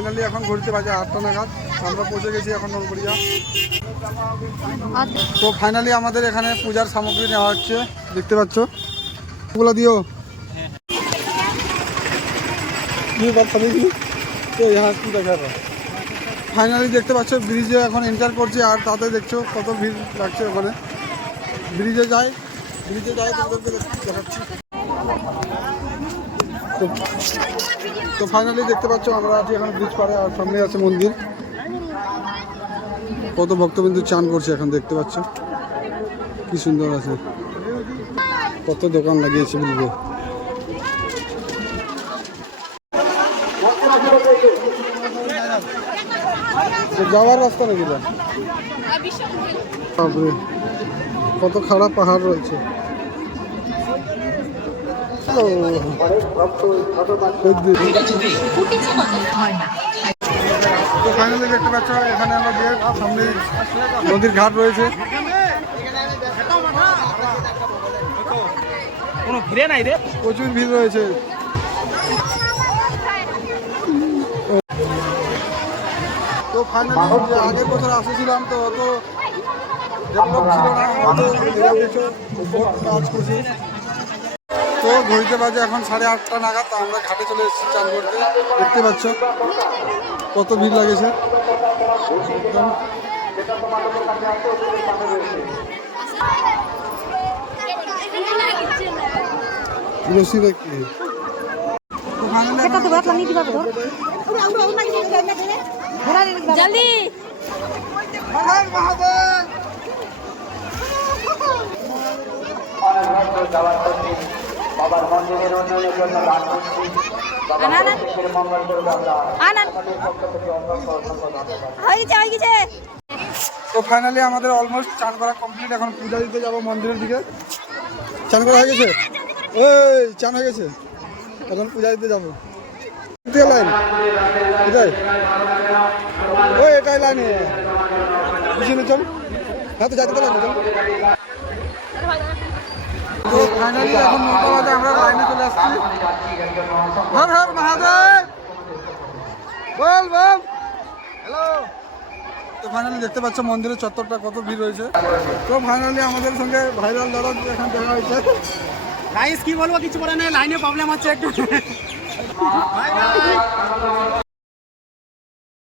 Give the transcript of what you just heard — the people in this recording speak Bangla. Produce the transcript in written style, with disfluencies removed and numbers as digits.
ফাইনালি এখন ঘুরতে বাজে 8টা নাগাদ, আমরা পৌঁছে গেছি এখন নলবরিয়া। তো ফাইনালি আমাদের এখানে পূজার সামগ্রী নেওয়া হচ্ছে, দেখতে পাচ্ছ ওগুলো দিও। ফাইনালি দেখতে পাচ্ছ ব্রিজে এখন এন্টার করছে, আর তাতে দেখছো কত ভিড় লাগছে ওখানে। ব্রিজে যাই তোমাদেরকে দেখাচ্ছি। তো ফাইনালি দেখতে পাচ্ছ আমরা আছি এখন ব্রিজ পাড়ে, আর সামনে আছে মন্দির। কত ভক্তবিন্দু চান করছে এখন, দেখতে পাচ্ছ কি সুন্দর আছে, কত দোকান লাগিয়েছে ব্রিজে। যাওয়ার রাস্তা নাকি? বাপরে কত খারাপ পাহাড় রয়েছে। তো ফাইনালি দেখতে পাচ্ছ এখানে আমরা গিয়ে সামনে নদীর ঘাট রয়েছে। কোনো ভিড়ে নাই রে, প্রচুর ভিড় রয়েছে। তো ফাইনালি যে আগের বছর আসেছিলাম তো অত ডেভেলপ ছিল না, কাজ করছি। তো ঘড়িতে বাজে এখন 8:30 নাগাদ, তো আমরা ঘাটে চলে এসেছি চান করতে। দেখতে পাচ্ছ কত ভিড় লাগেছে একদম। বাবার মন্দিরের উন্নয়নের জন্য দান করছি। তো ফাইনালি আমাদের অলমোস্ট চান করা কমপ্লিট, এখন পূজা দিতে যাবো মন্দিরের দিকে। চান করা হয়ে গেছে, ওই চান হয়ে গেছে, এখন পূজা দিতে যাবো। লাইন এটাই, ওই এটাই লাইনে পিছনে চল, হ্যাঁ তো যাইতে লাগবে চল। তো ফাইনালি এখন 9টা বাজে, আমরা লাইনে চলে আসছি। হর হর মহাদেব, বল বল, হ্যালো। তো ফাইনালি দেখতে পাচ্ছ মন্দিরের চত্বরটা কত ভিড় হয়েছে। তো ফাইনালি আমাদের সঙ্গে ভাইরাল দাদা এখানে দেখা হয়েছে। গাইস কি বলবো, কিছু বলে নেই, লাইনে প্রবলেম হচ্ছে একটু।